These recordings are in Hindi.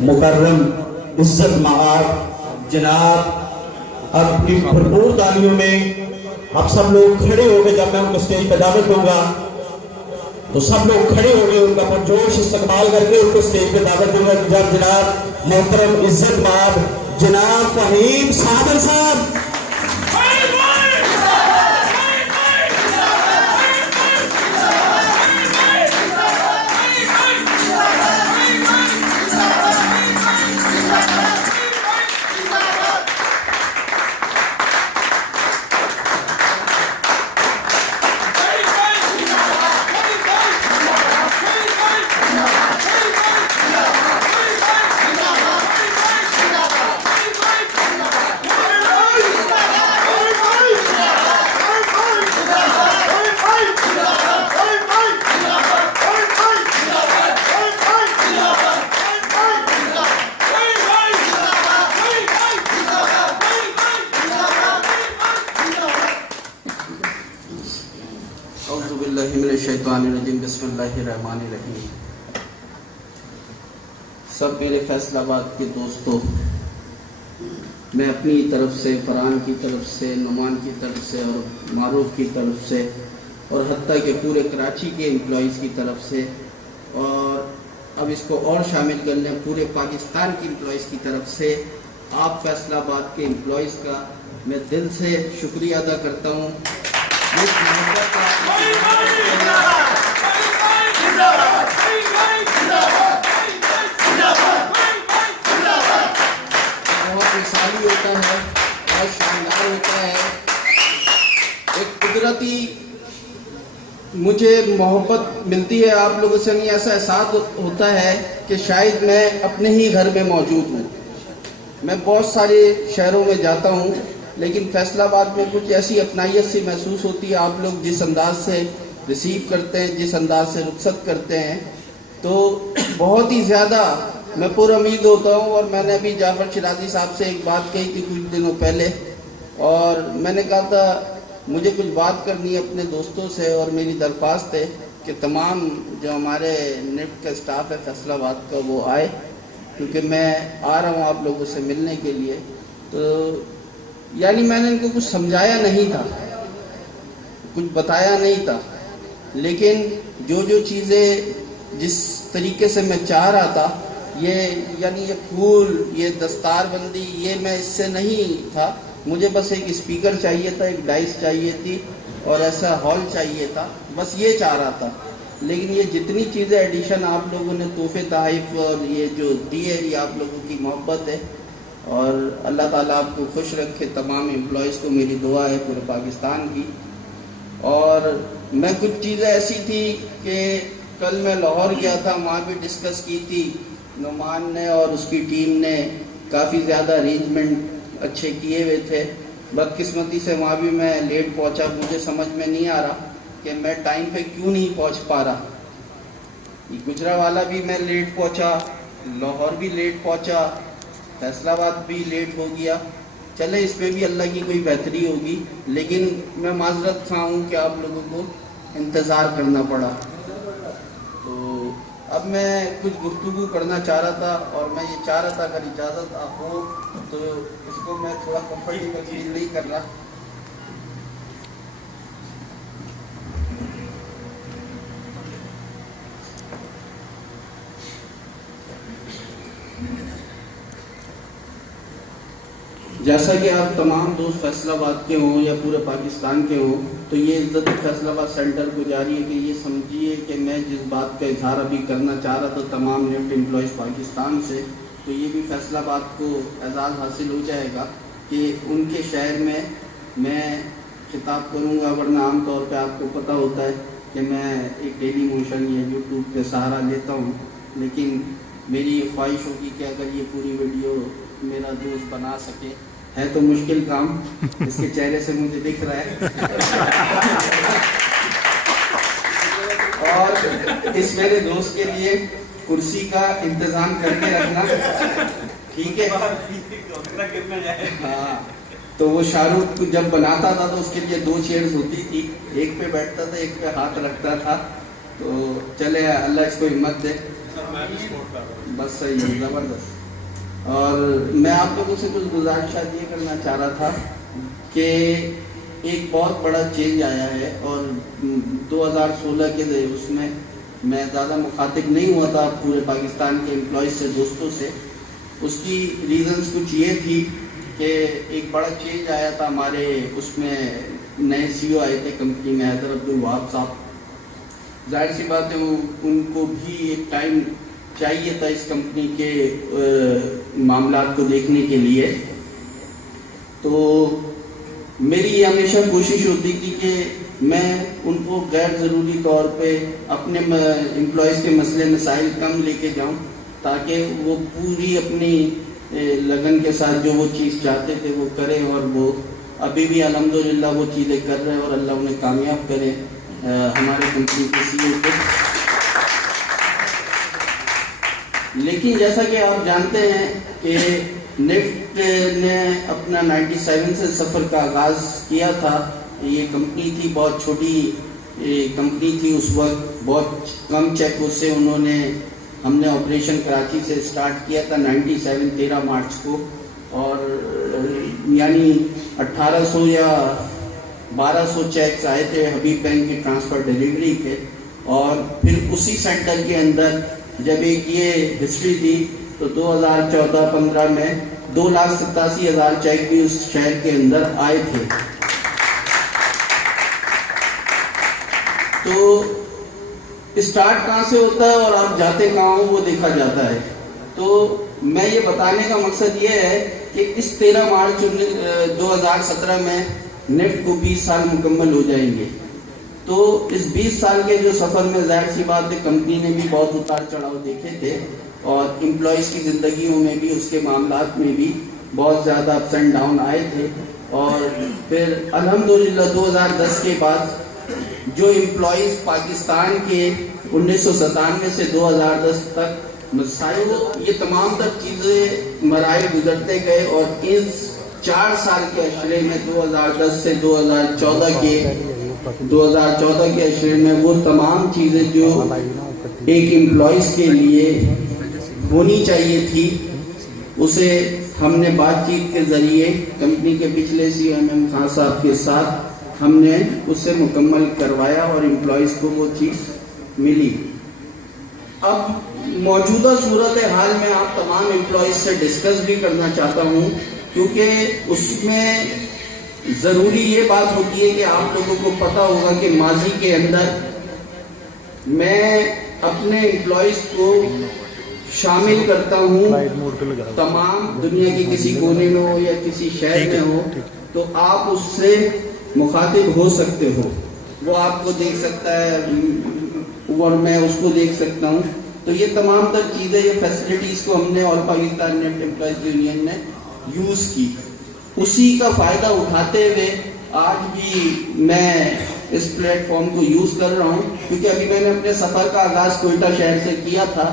मुकर्रम इज्जत महाब जनाब, आपकी भरपूर तालियों में आप सब लोग खड़े हो गए। जब मैं उनको स्टेज पर दावत दूंगा तो सब लोग खड़े हो गए, उनका पुरजोश इस्तकबाल करके उनको स्टेज पर दावत दूंगा। जब जनाब मोहतरम इज्जत महाब जनाब फहीम सादर साहब, बिस्मिल्लाहिर्रहमानिर्रहीम। सब मेरे फैसलाबाद के दोस्तों, मैं अपनी तरफ से, फरहान की तरफ से, नुमान की तरफ से और मारूफ की तरफ से और हत्ता के पूरे कराची के एम्प्लॉइज़ की तरफ से, और अब इसको और शामिल कर लें पूरे पाकिस्तान के एम्प्लॉइज़ की तरफ से, आप फैसलाबाद के एम्प्लॉइज़ का मैं दिल से शुक्रिया अदा करता हूँ। बहुत मिसाली होता है, बहुत शानदार होता है। एक कुदरती मुझे मोहब्बत मिलती है आप लोगों से, नहीं ऐसा एहसास होता है कि शायद मैं अपने ही घर में मौजूद हूँ। मैं बहुत सारे शहरों में जाता हूँ, लेकिन फैसलाबाद में कुछ ऐसी अपनाइयत सी महसूस होती है। आप लोग जिस अंदाज से रिसीव करते हैं, जिस अंदाज से रुखसत करते हैं, तो बहुत ही ज़्यादा मैं पुरुमीद होता हूँ। और मैंने अभी जाफर शिराजी साहब से एक बात कही थी कुछ दिनों पहले, और मैंने कहा था मुझे कुछ बात करनी है अपने दोस्तों से, और मेरी दरख्वास्त है कि तमाम जो हमारे निफ्ट का स्टाफ है फैसलाबाद का वो आए, क्योंकि मैं आ रहा हूँ आप लोगों से मिलने के लिए। तो यानी मैंने इनको कुछ समझाया नहीं था, कुछ बताया नहीं था, लेकिन जो जो चीज़ें जिस तरीके से मैं चाह रहा था, ये यानी ये फूल, ये दस्तारबंदी, ये मैं इससे नहीं था। मुझे बस एक स्पीकर चाहिए था, एक डाइस चाहिए थी और ऐसा हॉल चाहिए था, बस ये चाह रहा था। लेकिन ये जितनी चीज़ें एडिशन आप लोगों ने तोहफे तहफ़ और ये जो दिए, ये आप लोगों की मोहब्बत है, और अल्लाह ताला आपको खुश रखे। तमाम एम्प्लॉइज़ को मेरी दुआ है पूरे पाकिस्तान की। और मैं कुछ चीज़ें ऐसी थी कि कल मैं लाहौर गया था, वहाँ भी डिस्कस की थी नुमान ने और उसकी टीम ने, काफ़ी ज़्यादा अरेंजमेंट अच्छे किए हुए थे। बदकिस्मती से वहाँ भी मैं लेट पहुँचा। मुझे समझ में नहीं आ रहा कि मैं टाइम पे क्यों नहीं पहुँच पा रहा। गुजरावाला भी मैं लेट पहुँचा, लाहौर भी लेट पहुँचा, फैसलाबाद भी लेट हो गया। चले इसमें भी अल्लाह की कोई बेहतरी होगी, लेकिन मैं माजरत खा हूँ कि आप लोगों को इंतज़ार करना पड़ा। तो अब मैं कुछ गुफ्तगू करना चाह रहा था, और मैं ये चाह रहा था अगर इजाज़त आप हो तो इसको मैं थोड़ा कंफर्टेबल फील नहीं कर रहा। जैसा कि आप तमाम दोस्त फैसलाबाद के हों या पूरे पाकिस्तान के हों, तो ये इज़्ज़त फैसलाबाद सेंटर को जारी है कि ये समझिए कि मैं जिस बात का इजहार अभी करना चाह रहा था तमाम निफ्ट एम्प्लॉइज़ पाकिस्तान से, तो ये भी फैसलाबाद को एजाज़ हासिल हो जाएगा कि उनके शहर में मैं खिताब करूँगा। वरना आम तौर पर आपको पता होता है कि मैं एक डेली मोशन या यूट्यूब का सहारा लेता हूँ, लेकिन मेरी ये ख्वाहिश होगी कि अगर ये पूरी वीडियो मेरा दोस्त बना सके, है तो मुश्किल काम, इसके चेहरे से मुझे दिख रहा है। और इस मेरे दोस्त के लिए कुर्सी का इंतजाम करके रखना, ठीक है? हाँ, तो वो शाहरुख जब बनाता था तो उसके लिए 2 चेयर्स होती थी, एक पे बैठता था, एक पे हाथ रखता था। तो चले अल्लाह इसको हिम्मत दे। बस सही है, ज़बरदस्त। और मैं आप लोगों से कुछ गुजारिश ये करना चाह रहा था कि एक बहुत बड़ा चेंज आया है और 2016 के उसमें मैं ज़्यादा मुखातिब नहीं हुआ था पूरे पाकिस्तान के एम्प्लॉयज़ से, दोस्तों से। उसकी रीज़न्स कुछ ये थी कि एक बड़ा चेंज आया था हमारे उसमें, नए CEO आए थे कंपनी में, हैदर अब्दुल वहाब साहब। जाहिर सी बात है उनको भी एक टाइम चाहिए था इस कंपनी के मामलात को देखने के लिए। तो मेरी ये हमेशा कोशिश होती थी कि मैं उनको गैर ज़रूरी तौर पे अपने एम्प्लॉयज़ के मसले मसाइल कम लेके जाऊं, ताकि वो पूरी अपनी लगन के साथ जो वो चीज़ चाहते थे वो करें। और वो अभी भी अल्हम्दुलिल्लाह वो चीज़ें कर रहे हैं और अल्लाह उन्हें कामयाब करे, हमारे कंपनी के CEO को। लेकिन जैसा कि आप जानते हैं कि निफ्ट ने अपना 97 से सफ़र का आगाज़ किया था। ये कंपनी थी, बहुत छोटी कंपनी थी उस वक्त, बहुत कम चेकों से हमने ऑपरेशन कराची से स्टार्ट किया था 97 13 मार्च को। और यानी 1800 या 1200 चेक्स आए थे हबीब बैंक के ट्रांसफ़र डिलीवरी के। और फिर उसी सेंटर के अंदर जब एक ये हिस्ट्री थी तो 2014-15 में 2,87,000 चेक भी उस शहर के अंदर आए थे। तो स्टार्ट कहाँ से होता है और आप जाते कहाँ हो वो देखा जाता है। तो मैं ये बताने का मकसद ये है कि इस 13 मार्च 2017 में निफ्ट को 20 साल मुकम्मल हो जाएंगे। तो इस 20 साल के जो सफ़र में जाहिर सी बात है कंपनी ने भी बहुत उतार चढ़ाव देखे थे और एम्प्लॉयज़ की ज़िंदगियों में भी, उसके मामलात में भी बहुत ज़्यादा अप्स एंड डाउन आए थे। और फिर अल्हम्दुलिल्लाह 2010 के बाद जो एम्प्लॉयज़ पाकिस्तान के 1997 से 2010 तक मसाइल, ये तमाम तक चीज़ें मराइल गुजरते गए। और इस 4 साल के अशरे में 2010 से 2014 के अशरे में वो तमाम चीज़ें जो एक एम्प्लॉयज़ के लिए होनी चाहिए थी, उसे हमने बातचीत के ज़रिए कंपनी के पिछले CEO MM खान साहब के साथ हमने उससे मुकम्मल करवाया और एम्प्लॉयज़ को वो चीज़ मिली। अब मौजूदा सूरत हाल में आप तमाम एम्प्लॉयज़ से डिस्कस भी करना चाहता हूँ, क्योंकि उसमें ज़रूरी ये बात होती है कि आप लोगों को पता होगा कि माजी के अंदर मैं अपने एम्प्लॉयज़ को शामिल करता हूँ, तमाम दुनिया के किसी कोने में हो या किसी शहर में हो, तो आप उससे मुखातिब हो सकते हो। वो आपको देख सकता है और मैं उसको देख सकता हूँ। तो ये तमाम तर चीज़ें, ये फैसिलिटीज़ को हमने all Pakistan NIFT employees union ने यूज़ की। उसी का फ़ायदा उठाते हुए आज भी मैं इस प्लेटफॉर्म को यूज़ कर रहा हूँ, क्योंकि अभी मैंने अपने सफ़र का आगाज़ कोयटा शहर से किया था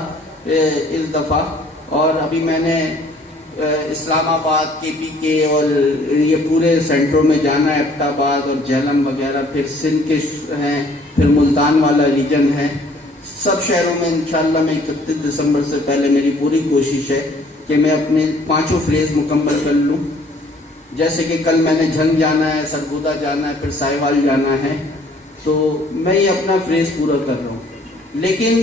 इस दफ़ा, और अभी मैंने इस्लामाबाद, KPK और ये पूरे सेंटरों में जाना है, एबटाबाद और झेलम वगैरह, फिर सिंध के हैं, फिर मुल्तान वाला रीजन है। सब शहरों में इंशाल्लाह मैं 31 दिसंबर से पहले मेरी पूरी कोशिश है कि मैं अपने 5 फ्रेज मुकम्मल कर लूँ। जैसे कि कल मैंने झंग जाना है, सरगोदा जाना है, फिर साहिवाल जाना है, तो मैं ये अपना फ्रेज पूरा कर रहा हूँ। लेकिन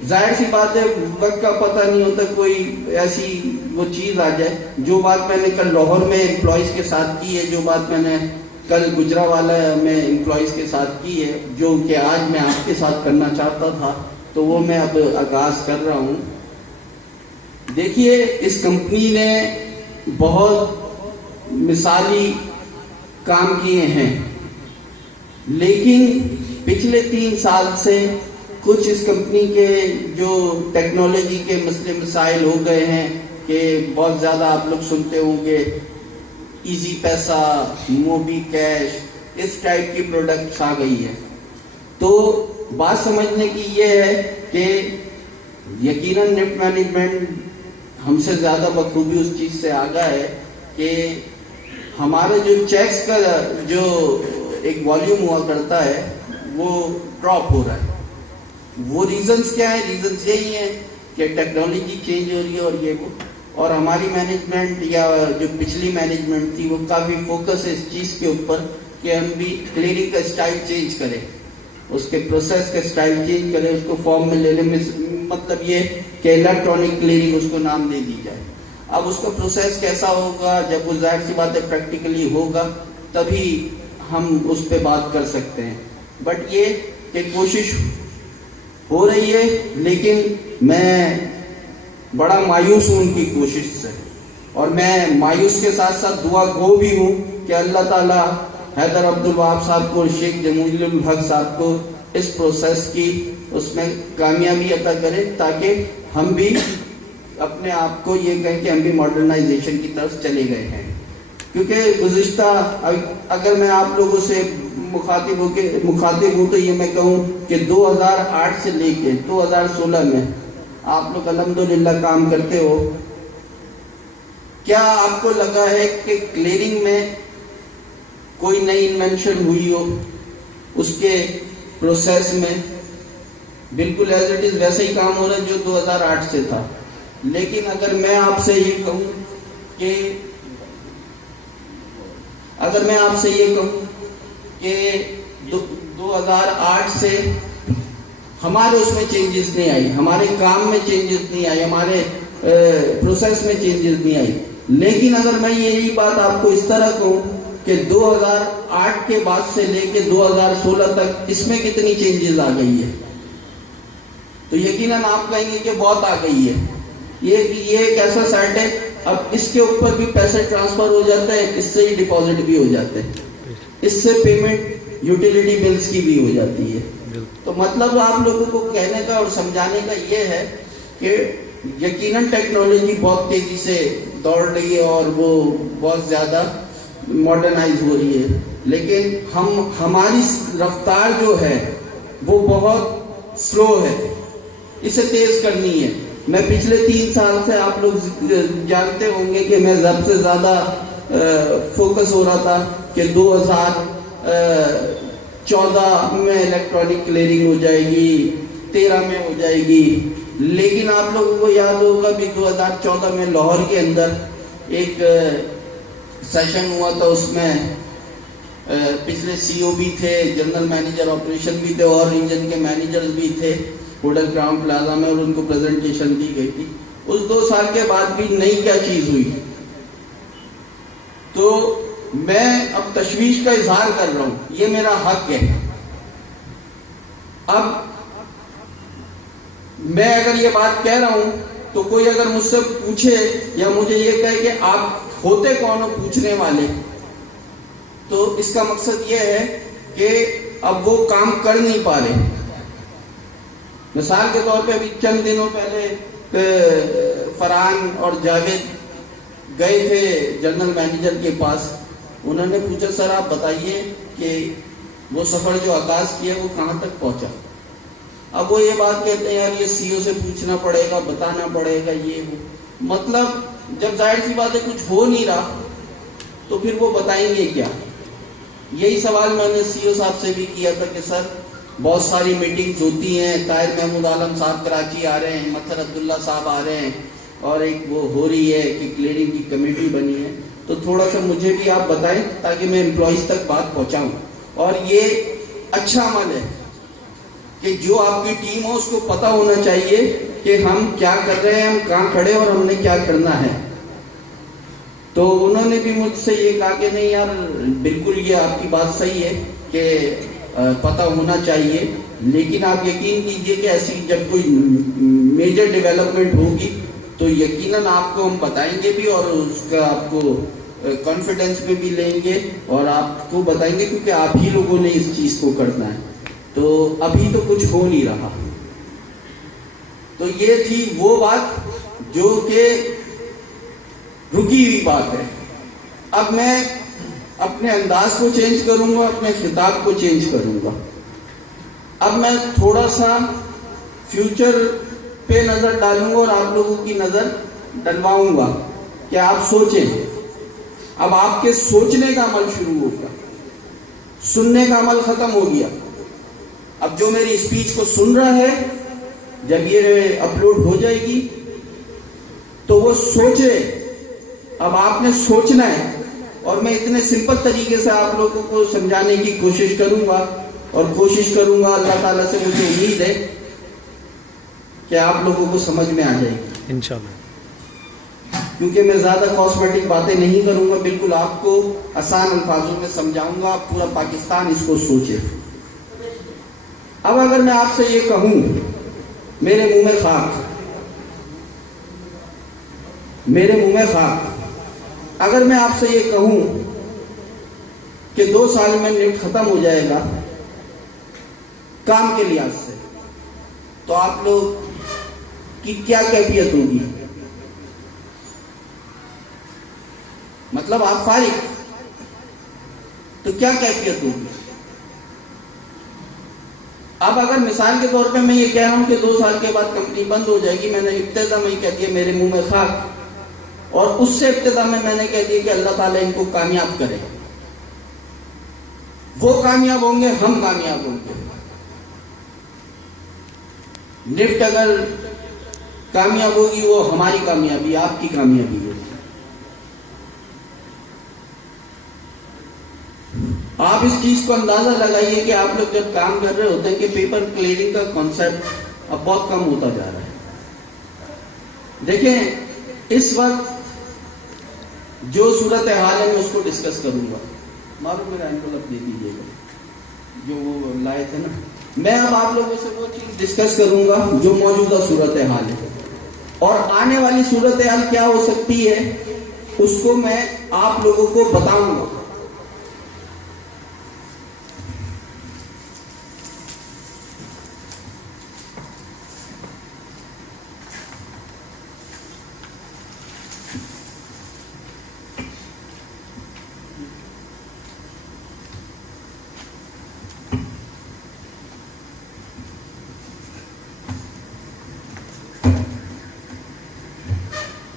जाहिर सी बात है वक्त का पता नहीं होता, कोई ऐसी वो चीज़ आ जाए। जो बात मैंने कल लाहौर में एम्प्लॉयज़ के साथ की है, जो बात मैंने कल गुजरावाला में एम्प्लॉयज़ के साथ की है, जो कि आज मैं आपके साथ करना चाहता था, तो वो मैं अब आगाज़ कर रहा हूँ। देखिए, इस कंपनी ने बहुत मिसाली काम किए हैं, लेकिन पिछले 3 साल से कुछ इस कंपनी के जो टेक्नोलॉजी के मसले मसाइल हो गए हैं कि बहुत ज़्यादा आप लोग सुनते होंगे इजी पैसा, मोबी कैश, इस टाइप की प्रोडक्ट्स आ गई है। तो बात समझने की ये है कि यकीनन निफ्ट मैनेजमेंट हमसे ज़्यादा बखूबी उस चीज़ से आगा है कि हमारे जो चेक्स का जो एक वॉल्यूम हुआ करता है वो ड्रॉप हो रहा है। वो रीजंस क्या है? रीजंस यही है कि टेक्नोलॉजी चेंज हो रही है और ये वो, और हमारी मैनेजमेंट या जो पिछली मैनेजमेंट थी वो काफ़ी फोकस है इस चीज़ के ऊपर कि हम भी क्लियरिंग का स्टाइल चेंज करें, उसके प्रोसेस का स्टाइल चेंज करें, उसको फॉर्म में लेने में, मतलब ये कि इलेक्ट्रॉनिक क्लियरिंग उसको नाम दे दी जाए। अब उसका प्रोसेस कैसा होगा, जब वो जाहिर सी बात है प्रैक्टिकली होगा तभी हम उस पर बात कर सकते हैं। बट ये कि कोशिश हो रही है, लेकिन मैं बड़ा मायूस हूँ उनकी कोशिश से, और मैं मायूस के साथ साथ दुआ गो भी हूँ कि अल्लाह ताला हैदर अब्दुल वहाब साहब को और शेख जमूल हक साहब को इस प्रोसेस की उसमें कामयाबी अता करे, ताकि हम भी अपने आप को ये कहें कि हम भी मॉडर्नाइजेशन की तरफ चले गए हैं। क्योंकि गुज़िश्ता, अगर मैं आप लोगों से मुखातिब हूँ तो ये मैं कहूँ कि 2008 से लेके 2016 में आप लोग अल्हम्दुलिल्लाह काम करते हो। क्या आपको लगा है कि क्लियरिंग में कोई नई इन्वेंशन हुई हो उसके प्रोसेस में? बिल्कुल एज इट इज वैसे ही काम हो रहा है जो 2008 से था। लेकिन अगर मैं आपसे ये कहूँ कि 2008 से हमारे उसमें चेंजेस नहीं आई, हमारे काम में चेंजेस नहीं आई, हमारे प्रोसेस में चेंजेस नहीं आई। लेकिन अगर मैं यही बात आपको इस तरह कहूँ कि 2008 के बाद से लेके 2016 तक इसमें कितनी चेंजेस आ गई है, तो यकीनन आप कहेंगे कि बहुत आ गई है। ये एक ऐसा सेट है, अब इसके ऊपर भी पैसे ट्रांसफर हो जाते हैं, इससे ही डिपॉजिट भी हो जाते हैं, इससे पेमेंट यूटिलिटी बिल्स की भी हो जाती है। तो मतलब आप लोगों को कहने का और समझाने का ये है कि यकीनन टेक्नोलॉजी बहुत तेजी से दौड़ रही है और वो बहुत ज़्यादा मॉडर्नाइज हो रही है, लेकिन हमारी रफ्तार जो है वो बहुत स्लो है, इसे तेज करनी है। मैं पिछले 3 साल से, आप लोग जानते होंगे कि मैं सबसे ज़्यादा फोकस हो रहा था कि 2014 में इलेक्ट्रॉनिक क्लियरिंग हो जाएगी, 13 में हो जाएगी। लेकिन आप लोगों को याद होगा भी 2014 में लाहौर के अंदर एक सेशन हुआ था, उसमें पिछले सीईओ भी थे, जनरल मैनेजर ऑपरेशन भी थे और रीजन के मैनेजर्स भी थे होटल क्राउन प्लाजा में, और उनको प्रेजेंटेशन दी गई थी। उस 2 साल के बाद भी नई क्या चीज हुई, तो मैं अब तशवीश का इजहार कर रहा हूं, ये मेरा हक है। अब मैं अगर ये बात कह रहा हूं तो कोई अगर मुझसे पूछे या मुझे ये कहे कि आप होते कौन हो पूछने वाले, तो इसका मकसद ये है कि अब वो काम कर नहीं पा रहे। मिसाल के तौर पे अभी चंद दिनों पहले फरहान और जावेद गए थे जनरल मैनेजर के पास, उन्होंने पूछा सर आप बताइए कि वो सफ़र जो आगाज़ किया वो कहाँ तक पहुँचा। अब वो ये बात कहते हैं यार ये सीईओ से पूछना पड़ेगा, बताना पड़ेगा, ये वो। मतलब जब जाहिर सी बात है कुछ हो नहीं रहा तो फिर वो बताएंगे क्या। यही सवाल मैंने सीईओ साहब से भी किया था कि सर बहुत सारी मीटिंग्स होती हैं, ताहिर महमूद आलम साहब कराची आ रहे हैं, मथर अब्दुल्ला साहब आ रहे हैं, और एक वो हो रही है कि क्लियरिंग की कमेटी बनी है, तो थोड़ा सा मुझे भी आप बताएं ताकि मैं एम्प्लॉइज तक बात पहुंचाऊं। और ये अच्छा अमल है कि जो आपकी टीम हो उसको पता होना चाहिए कि हम क्या कर रहे हैं, हम कहाँ खड़े हैं और हमने क्या करना है। तो उन्होंने भी मुझसे ये कहा कि नहीं यार बिल्कुल ये आपकी बात सही है कि पता होना चाहिए, लेकिन आप यकीन कीजिए कि ऐसी जब कोई मेजर डेवलपमेंट होगी तो यकीनन आपको हम बताएंगे भी, और उसका आपको कॉन्फिडेंस में भी लेंगे और आपको बताएंगे, क्योंकि आप ही लोगों ने इस चीज़ को करना है। तो अभी तो कुछ हो नहीं रहा। तो ये थी वो बात जो कि रुकी हुई बात है। अब मैं अपने अंदाज को चेंज करूंगा, अपने खिताब को चेंज करूंगा। अब मैं थोड़ा सा फ्यूचर पे नजर डालूंगा और आप लोगों की नजर डलवाऊंगा कि आप सोचें। अब आपके सोचने का अमल शुरू होगा, सुनने का अमल खत्म हो गया। अब जो मेरी स्पीच को सुन रहा है जब ये अपलोड हो जाएगी तो वो सोचे। अब आपने सोचना है, और मैं इतने सिंपल तरीके से आप लोगों को समझाने की कोशिश करूंगा, और कोशिश करूंगा, अल्लाह ताला से मुझे उम्मीद है कि आप लोगों को समझ में आ जाएगी इंशाल्लाह। क्योंकि मैं ज्यादा कॉस्मेटिक बातें नहीं करूंगा, बिल्कुल आपको आसान अल्फाजों में समझाऊंगा, पूरा पाकिस्तान इसको सोचे। अब अगर मैं आपसे ये कहूं, मेरे मुंह में खाक, मेरे मुंह में खाक, अगर मैं आपसे ये कहूं कि 2 साल में नेट खत्म हो जाएगा काम के लिहाज से, तो आप लोग की क्या कैफियत होगी? मतलब आप फारिग, तो क्या कैफियत होगी? अब अगर मिसाल के तौर पे मैं ये कह रहा हूं कि 2 साल के बाद कंपनी बंद हो जाएगी, मैंने इब्तिदा में ही कह दिया मेरे मुंह में खाक, और उससे इब्तिदा में मैंने कह दिया कि अल्लाह ताला इनको कामयाब करे। वो कामयाब होंगे, हम कामयाब होंगे। निफ्ट अगर कामयाब होगी, वो हमारी कामयाबी, आपकी कामयाबी होगी। आप इस चीज को अंदाजा लगाइए कि आप लोग जब काम कर रहे होते हैं कि पेपर क्लियरिंग का कॉन्सेप्ट अब बहुत कम होता जा रहा है। देखें, इस वक्त जो सूरत हाल है मैं उसको डिस्कस करूंगा। मालूम मेरा एनवलप दे दीजिएगा जो वो लाए थे ना। मैं अब आप लोगों से वो चीज डिस्कस करूंगा जो मौजूदा सूरत हाल है, और आने वाली सूरत हाल क्या हो सकती है उसको मैं आप लोगों को बताऊंगा।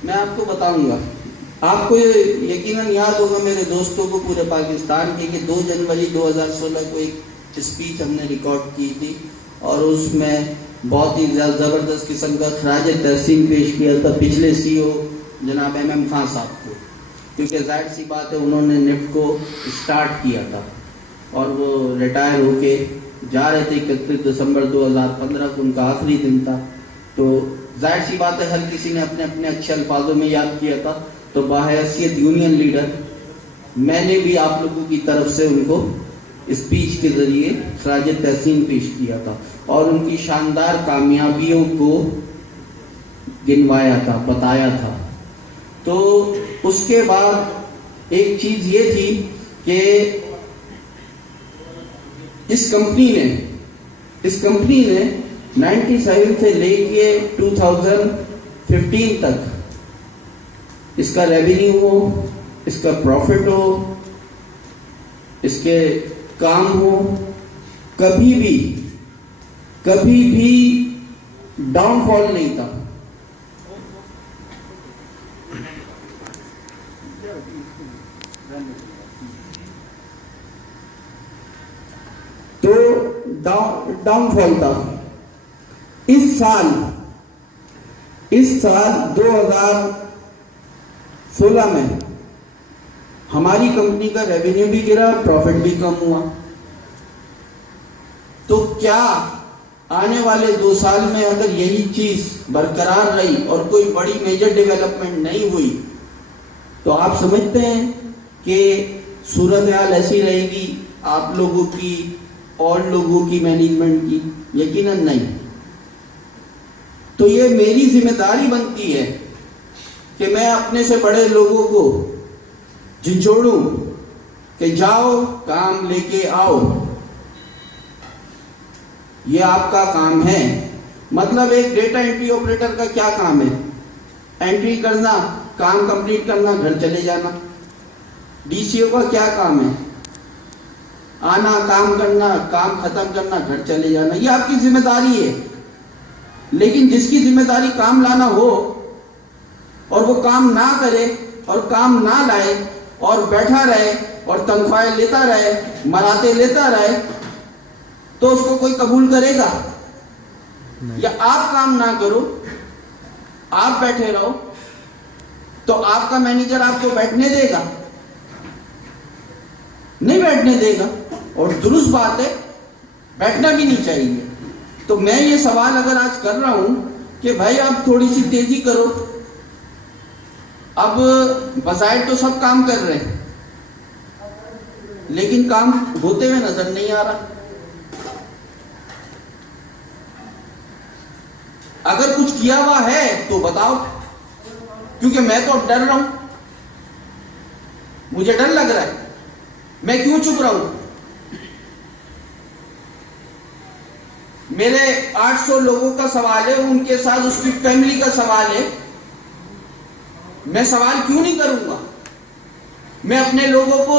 मैं आपको बताऊंगा। आपको यकीनन याद होगा मेरे दोस्तों को पूरे पाकिस्तान के कि 2 जनवरी 2016 को एक स्पीच हमने रिकॉर्ड की थी, और उसमें बहुत ही ज़बरदस्त किस्म का खराज तहसीन पेश किया था पिछले CEO जनाब MM खान साहब को, क्योंकि जाहिर सी बात है उन्होंने निफ्ट को स्टार्ट किया था और वो रिटायर होके जा रहे थे। 31 दिसंबर 2015 को उनका आखिरी दिन था। तो जाहिर सी बात है हर किसी ने अपने अपने अच्छे अल्फाजों में याद किया था। तो बाहैसियत यूनियन लीडर मैंने भी आप लोगों की तरफ से उनको स्पीच के जरिए खराज तहसीन पेश किया था और उनकी शानदार कामयाबियों को गिनवाया था, बताया था। तो उसके बाद एक चीज ये थी कि इस कंपनी ने 97 से लेके 2015 तक इसका रेवेन्यू हो, इसका प्रॉफिट हो, इसके काम हो, कभी भी डाउनफॉल नहीं था। तो डाउनफॉल था। इस साल 2016 में हमारी कंपनी का रेवेन्यू भी गिरा, प्रॉफिट भी कम हुआ। तो क्या आने वाले 2 साल में अगर यही चीज बरकरार रही और कोई बड़ी मेजर डेवलपमेंट नहीं हुई तो आप समझते हैं कि सूरत हाल ऐसी रहेगी आप लोगों की और लोगों की मैनेजमेंट की? यकीनन नहीं। तो ये मेरी जिम्मेदारी बनती है कि मैं अपने से बड़े लोगों को झिझोड़ूं कि जाओ काम लेके आओ। ये आपका काम है। मतलब एक डेटा एंट्री ऑपरेटर का क्या काम है? एंट्री करना, काम कंप्लीट करना, घर चले जाना। DCO का क्या काम है? आना, काम करना, काम खत्म करना, घर चले जाना। ये आपकी जिम्मेदारी है। लेकिन जिसकी जिम्मेदारी काम लाना हो और वो काम ना करे और काम ना लाए और बैठा रहे और तनख्वाहें लेता रहे, मराते लेता रहे, तो उसको कोई कबूल करेगा? या आप काम ना करो, आप बैठे रहो, तो आपका मैनेजर आपको बैठने देगा? नहीं बैठने देगा। और दुरुस्त बात है, बैठना भी नहीं चाहिए। तो मैं ये सवाल अगर आज कर रहा हूं कि भाई आप थोड़ी सी तेजी करो। अब बजाय तो सब काम कर रहे हैं, लेकिन काम होते हुए नजर नहीं आ रहा। अगर कुछ किया हुआ है तो बताओ, क्योंकि मैं तो अब डर रहा हूं, मुझे डर लग रहा है। मैं क्यों चुप रहा हूं? मेरे 800 लोगों का सवाल है, उनके साथ उसकी फैमिली का सवाल है। मैं सवाल क्यों नहीं करूंगा? मैं अपने लोगों को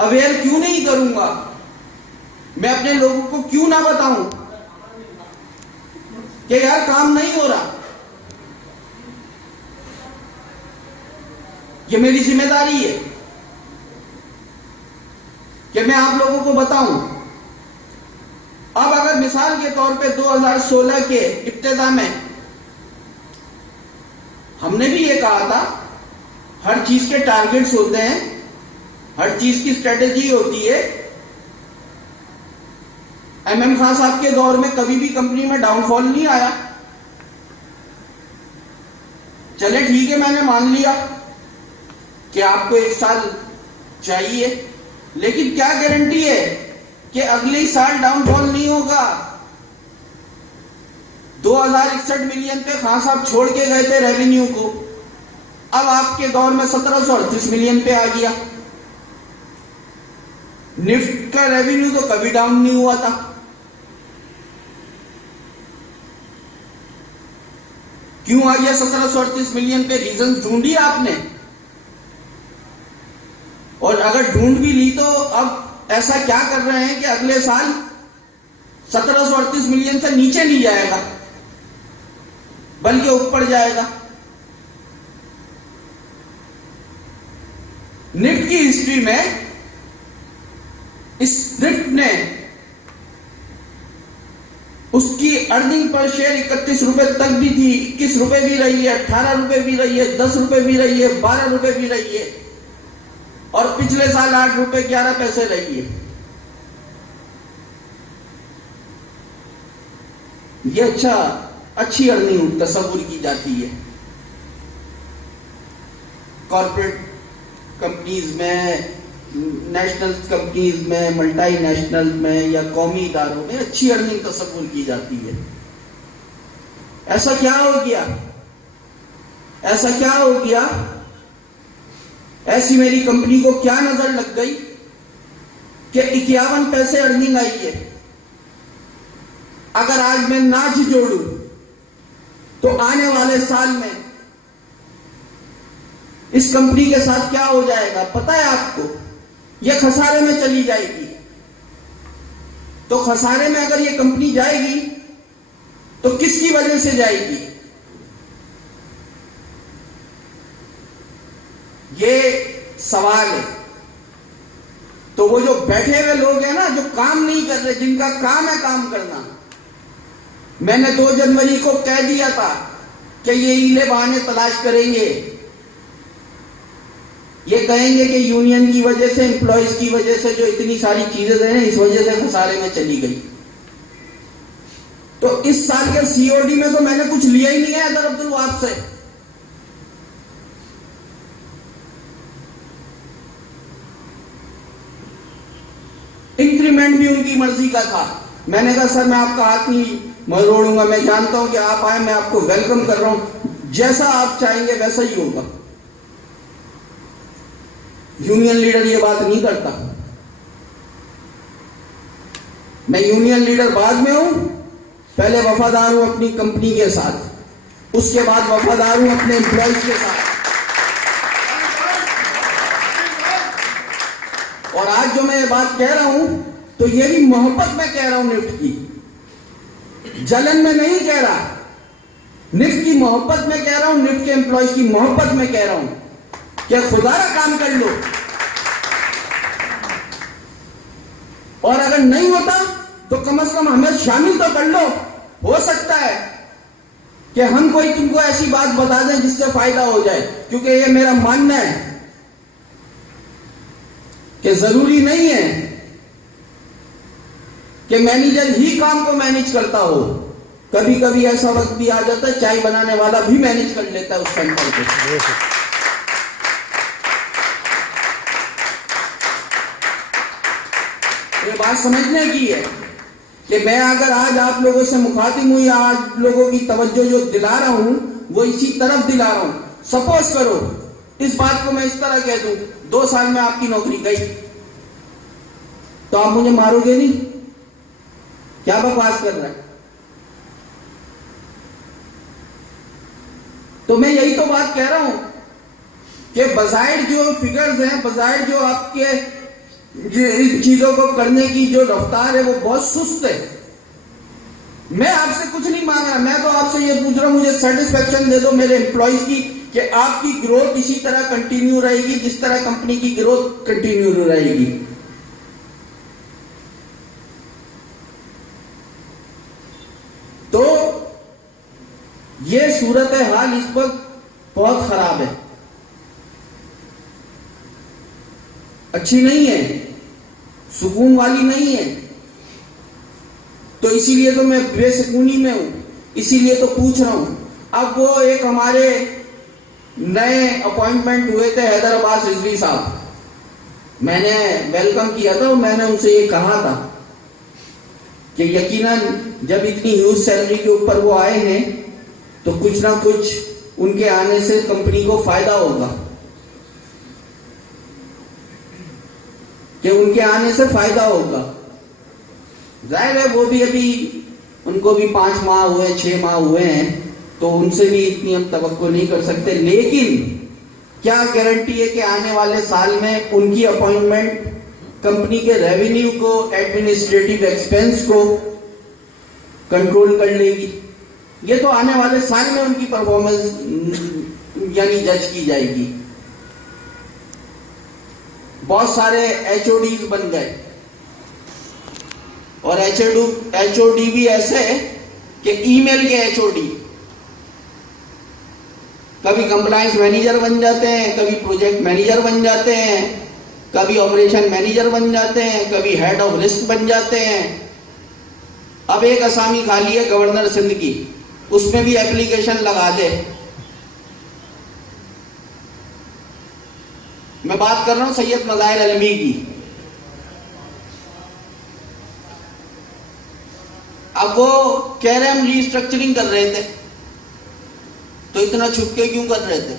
अवेयर क्यों नहीं करूंगा? मैं अपने लोगों को क्यों ना बताऊं कि यार काम नहीं हो रहा? ये मेरी जिम्मेदारी है कि मैं आप लोगों को बताऊं। अब अगर मिसाल के तौर पे 2016 के इब्तिदा में हमने भी ये कहा था, हर चीज के टारगेट्स होते हैं, हर चीज की स्ट्रेटेजी होती है। एमएम खान साहब के दौर में कभी भी कंपनी में डाउनफॉल नहीं आया। चले ठीक है, मैंने मान लिया कि आपको 1 साल चाहिए, लेकिन क्या गारंटी है कि अगले ही साल डाउनफॉल नहीं होगा? 2061 मिलियन पे खान साहब छोड़ के गए थे रेवेन्यू को, अब आपके दौर में 1738 मिलियन पे आ गया। निफ्ट का रेवेन्यू तो कभी डाउन नहीं हुआ था। क्यों आ गया 1738 मिलियन पे? रीजन ढूंढी आपने? और अगर ढूंढ भी ली तो अब ऐसा क्या कर रहे हैं कि अगले साल 1738 मिलियन से नीचे नहीं जाएगा, बल्कि ऊपर जाएगा? निफ्ट की हिस्ट्री में इस निफ्ट ने उसकी अर्निंग पर शेयर 31 रुपए तक भी थी, 21 रुपए भी रही है, 18 रुपए भी रही है, 10 रुपए भी रही है, 12 रुपए भी रही है, और पिछले साल 8 रुपए 11 पैसे रही है। ये अच्छी अर्निंग तस्वुर की जाती है कॉर्पोरेट कंपनीज में, नेशनल कंपनीज में, मल्टीनेशनल में या कौमी इदारों में अच्छी अर्निंग तस्वुर की जाती है। ऐसा क्या हो गया? ऐसा क्या हो गया? ऐसी मेरी कंपनी को क्या नजर लग गई कि 51 पैसे अर्निंग आई है? अगर आज मैं ना जोड़ू तो आने वाले साल में इस कंपनी के साथ क्या हो जाएगा पता है आपको? यह खसारे में चली जाएगी। तो खसारे में अगर यह कंपनी जाएगी तो किसकी वजह से जाएगी? ये सवाल है। तो वो जो बैठे हुए लोग हैं ना, जो काम नहीं कर रहे, जिनका काम है काम करना, मैंने 2 जनवरी को कह दिया था कि ये हीले बहाने तलाश करेंगे। ये कहेंगे कि यूनियन की वजह से, एम्प्लॉयज की वजह से जो इतनी सारी चीजें हैं इस वजह से खसारे में चली गई। तो इस साल के सीओडी में तो मैंने कुछ लिया ही नहीं है अदर अब्दुल वहाब से। इंक्रीमेंट भी उनकी मर्जी का था। मैंने कहा सर मैं आपका हाथ नहीं मरोड़ूंगा, मैं जानता हूं कि आप आए, मैं आपको वेलकम कर रहा हूं, जैसा आप चाहेंगे वैसा ही होगा। यूनियन लीडर ये बात नहीं करता। मैं यूनियन लीडर बाद में हूं, पहले वफादार हूं अपनी कंपनी के साथ, उसके बाद वफादार हूं अपने एम्प्लॉयज के साथ। और आज जो मैं ये बात कह रहा हूं तो ये भी मोहब्बत में कह रहा हूं, निफ्ट की जलन में नहीं कह रहा, निफ्ट की मोहब्बत में कह रहा हूं, निफ्ट के एम्प्लॉयज की मोहब्बत में कह रहा हूं कि खुदारा काम कर लो। और अगर नहीं होता तो कम से कम हमें शामिल तो कर लो हो सकता है कि हम कोई तुमको ऐसी बात बता दें जिससे फायदा हो जाए, क्योंकि ये मेरा मानना है कि जरूरी नहीं है कि मैनेजर ही काम को मैनेज करता हो। कभी कभी ऐसा वक्त भी आ जाता है चाय बनाने वाला भी मैनेज कर लेता है उस सेंटर को। ये बात समझने की है कि मैं अगर आज आप लोगों से मुखातिब हूं या आज लोगों की तवज्जो जो दिला रहा हूं वो इसी तरफ दिला रहा हूं। सपोज करो इस बात को मैं इस तरह कह दूं, 2 साल में आपकी नौकरी गई, तो आप मुझे मारोगे नहीं? क्या बकवास कर रहा है? तो मैं यही तो बात कह रहा हूं कि बजाय जो फिगर्स हैं, बजाय जो आपके इन चीजों को करने की जो रफ्तार है वो बहुत सुस्त है। मैं आपसे कुछ नहीं मांग रहा, मैं तो आपसे ये पूछ रहा हूं मुझे सेटिस्फेक्शन दे दो मेरे एम्प्लॉइज की कि आपकी ग्रोथ इसी तरह कंटिन्यू रहेगी जिस तरह कंपनी की ग्रोथ कंटिन्यू रहेगी। तो ये सूरत हाल इस वक्त बहुत खराब है, अच्छी नहीं है, सुकून वाली नहीं है। तो इसीलिए तो मैं बेसुकूनी में हूं, इसीलिए तो पूछ रहा हूं। अब वो एक हमारे नए अपॉइंटमेंट हुए थे हैदराबाद रिजवी साहब, मैंने वेलकम किया था और मैंने उनसे ये कहा था कि यकीनन जब इतनी ह्यूज सैलरी के ऊपर वो आए हैं तो कुछ ना कुछ उनके आने से कंपनी को फायदा होगा, कि उनके आने से फायदा होगा। जाहिर है वो भी अभी उनको भी 5 माह हुए 6 माह हुए हैं, तो उनसे भी इतनी हम तवक्को नहीं कर सकते। लेकिन क्या गारंटी है कि आने वाले साल में उनकी अपॉइंटमेंट कंपनी के रेवेन्यू को, एडमिनिस्ट्रेटिव एक्सपेंस को कंट्रोल कर लेगी? ये तो आने वाले साल में उनकी परफॉर्मेंस यानी जज की जाएगी। बहुत सारे एचओडी बन गए और एचओडी भी ऐसे कि ईमेल के एचओडी, कभी कंप्लायंस मैनेजर बन जाते हैं, कभी प्रोजेक्ट मैनेजर बन जाते हैं, कभी ऑपरेशन मैनेजर बन जाते हैं, कभी हेड ऑफ रिस्क बन जाते हैं। अब एक असामी खाली है गवर्नर सिंध की, उसमें भी एप्लीकेशन लगा दे। मैं बात कर रहा हूं सैयद मज़ाहिर अलमी की। अब वो कह रहे हम रीस्ट्रक्चरिंग कर रहे थे, तो इतना छुप के क्यों कर रहे थे?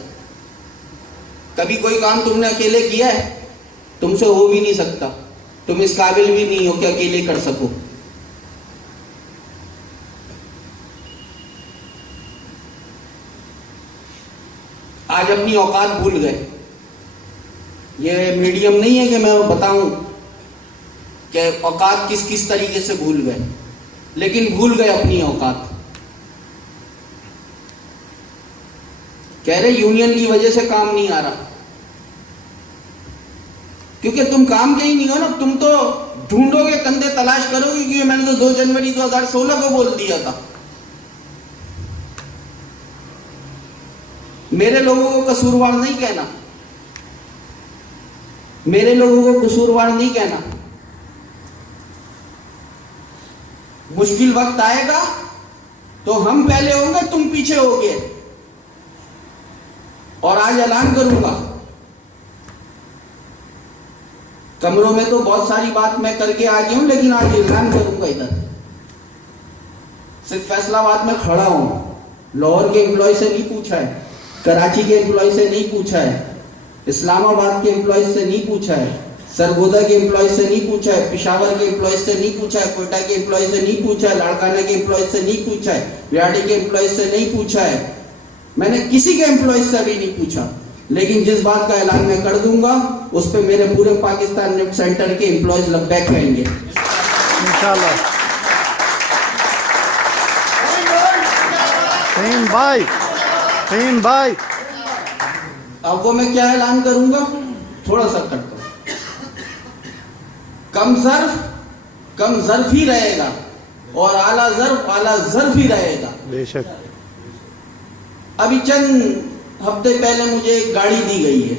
कभी कोई काम तुमने अकेले किया है? तुमसे हो भी नहीं सकता, तुम इस काबिल भी नहीं हो कि अकेले कर सको। आज अपनी औकात भूल गए। ये मीडियम नहीं है कि मैं बताऊं कि औकात किस किस तरीके से भूल गए, लेकिन भूल गए अपनी औकात। कह रहे यूनियन की वजह से काम नहीं आ रहा, क्योंकि तुम काम के ही नहीं हो ना। तुम तो ढूंढोगे, कंधे तलाश करोगे, क्योंकि मैंने तो 2 जनवरी 2016 को बोल दिया था। मेरे लोगों को कसूरवार नहीं कहना, मेरे लोगों को कसूरवार नहीं कहना। मुश्किल वक्त आएगा तो हम पहले होंगे, तुम पीछे होगे। और आज ऐलान करूंगा, कमरों में तो बहुत सारी बात मैं करके आ गया हूं, लेकिन आज ऐलान करूंगा इधर। सिर्फ फैसलाबाद में खड़ा हूं। लाहौर के एम्प्लॉय से नहीं पूछा है, कराची के एम्प्लॉय से नहीं पूछा है, इस्लामाबाद के एम्प्लॉय से नहीं पूछा है, सरगोदा के एम्प्लॉय से नहीं पूछा है, पिशावर के एम्प्लॉय से नहीं पूछा है, कोयटा के एम्प्लॉय से नहीं पूछा है, लाड़काना के एम्प्लॉय से नहीं पूछा है, रियाड़ी के एम्प्लॉय से नहीं पूछा है। मैंने किसी के एम्प्लॉय से भी नहीं पूछा। लेकिन जिस बात का ऐलान मैं कर दूंगा उस पर मेरे पूरे पाकिस्तान निफ्ट सेंटर के एम्प्लॉयज लब्बैक कहेंगे इंशाल्लाह। भाई अब वो मैं क्या ऐलान करूंगा, थोड़ा सा करता हूं। कम ज़र्फ ही रहेगा, और आला ज़र्फ ही रहेगा। बेशक। अभी चंद हफ्ते पहले मुझे एक गाड़ी दी गई है,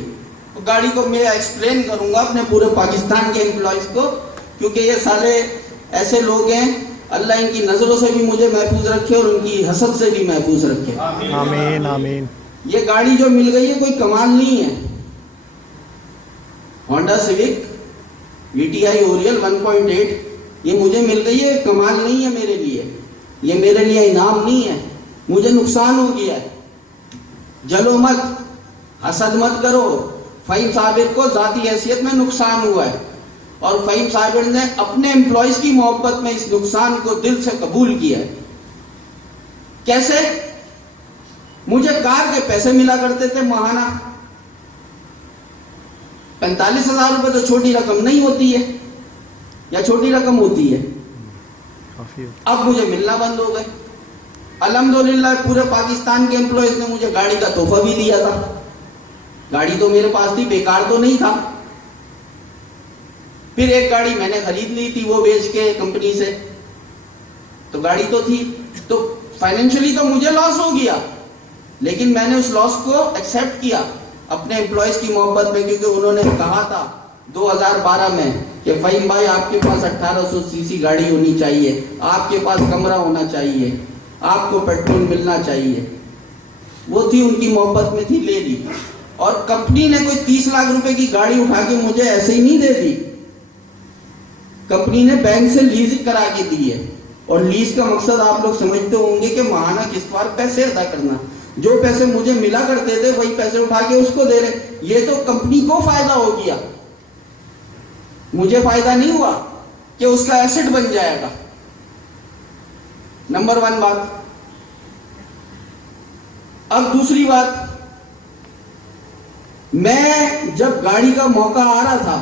तो गाड़ी को मैं एक्सप्लेन करूंगा अपने पूरे पाकिस्तान के एम्प्लॉयज को, क्योंकि ये सारे ऐसे लोग हैं, अल्लाह इनकी नजरों से भी मुझे महफूज रखे और उनकी हसद से भी महफूज रखे। आमीन आमीन। ये गाड़ी जो मिल गई है कोई कमाल नहीं है। होंडा सिविक VTI ओरियल 1.8 ये मुझे मिल गई है, कमाल नहीं है मेरे लिए, ये मेरे लिए इनाम नहीं है, मुझे नुकसान हो गया है। जलो मत, हसद मत करो। फ़हीम साबिर को जाती हैसियत में नुकसान हुआ है और फ़हीम साबिर ने अपने एम्प्लॉयज की मोहब्बत में इस नुकसान को दिल से कबूल किया है। कैसे? मुझे कार के पैसे मिला करते थे माहाना 45,000 रुपए, तो छोटी रकम नहीं होती है या छोटी रकम होती है। अब मुझे मिलना बंद हो गए। अल्हम्दुलिल्लाह पूरे पाकिस्तान के एम्प्लॉयज ने मुझे गाड़ी का तोहफा भी दिया था। गाड़ी तो मेरे पास थी, बेकार तो नहीं था। फिर एक गाड़ी मैंने खरीद ली थी वो बेच के कंपनी से, तो गाड़ी तो थी, तो फाइनेंशियली तो मुझे लॉस हो गया, लेकिन मैंने उस लॉस को एक्सेप्ट किया अपने एम्प्लॉयज की मोहब्बत में, क्योंकि उन्होंने कहा था 2012 में कि फ़हीम भाई आपके पास 1800 सीसी गाड़ी होनी चाहिए, आपके पास कमरा होना चाहिए, आपको पेट्रोल मिलना चाहिए। वो थी उनकी मोहब्बत में थी, ले ली। और कंपनी ने कोई 30 लाख रुपए की गाड़ी उठा के मुझे ऐसे ही नहीं दे दी। कंपनी ने बैंक से लीज करा के दी है, और लीज का मकसद आप लोग समझते होंगे कि माहाना किस्तवार पैसे अदा करना। जो पैसे मुझे मिला करते थे वही पैसे उठा के उसको दे रहे। ये तो कंपनी को फायदा हो गया, मुझे फायदा नहीं हुआ कि उसका एसेट बन जाएगा। नंबर 1 बात। अब दूसरी बात, मैं जब गाड़ी का मौका आ रहा था,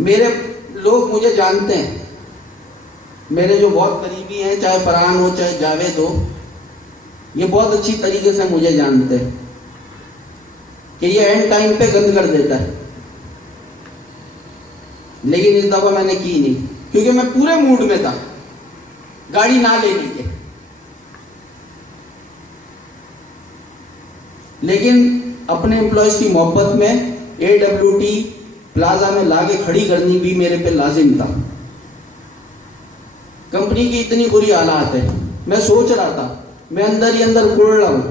मेरे लोग मुझे जानते हैं, मेरे जो बहुत करीबी हैं, चाहे फरहान हो चाहे जावेद हो, ये बहुत अच्छी तरीके से मुझे जानते हैं कि ये एंड टाइम पे गंद कर देता है। लेकिन इस दफा मैंने की नहीं, क्योंकि मैं पूरे मूड में था गाड़ी ना लेने के। लेकिन अपने एम्प्लॉयज की मोहब्बत में AWT प्लाजा में लाके खड़ी करनी भी मेरे पे लाजिम था। कंपनी की इतनी बुरी हालात है, मैं सोच रहा था, मैं अंदर ही अंदर कुड़ रहा हूं।